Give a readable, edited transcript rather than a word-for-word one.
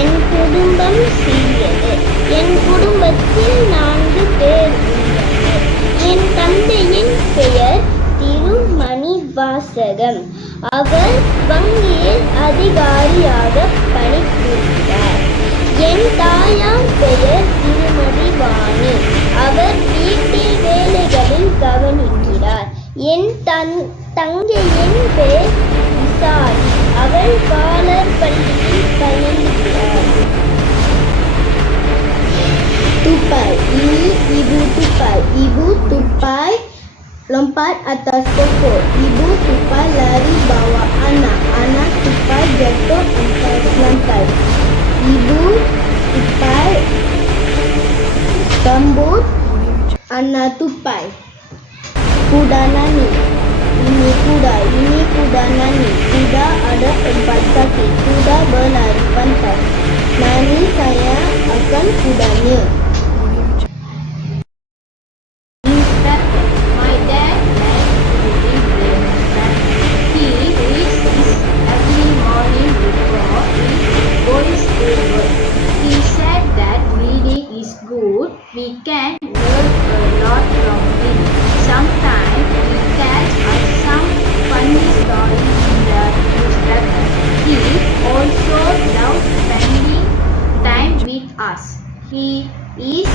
என் குடும்பம் சிறியது. என் குடும்பத்தில் 4 பேர் உள்ளனர். என் தந்தையின் பெயர் திருமணிவாசகம். அவர் வங்கியில் அதிகாரியாக பணிபுரிகிறார். என் தாயார் பெயர் திருமதி வாணி. அவர் வீட்டில் வேலைகளில் கவனிக்கிறார். என் தங்கையின் பெயர் விசாலி. அவள் பாலர் பள்ளியில் பயில்கிறார். Tupai. Ini ibu tupai. Ibu tupai lompat atas pokok. Ibu tupai lari bawa anak. Anak tupai jatuh atas lantai. Ibu tupai sambut anak tupai. Kuda nani. Ini kuda nani. Kuda ada 4 kaki. Kuda berlari pantas. Nani saya akan kudanya. My dad likes reading the He reads this every morning before he goes to work. He said that reading is good. We can learn a lot from it. Sometimes he tells us some funny stories in the newspaper. He also loves spending time with us. He is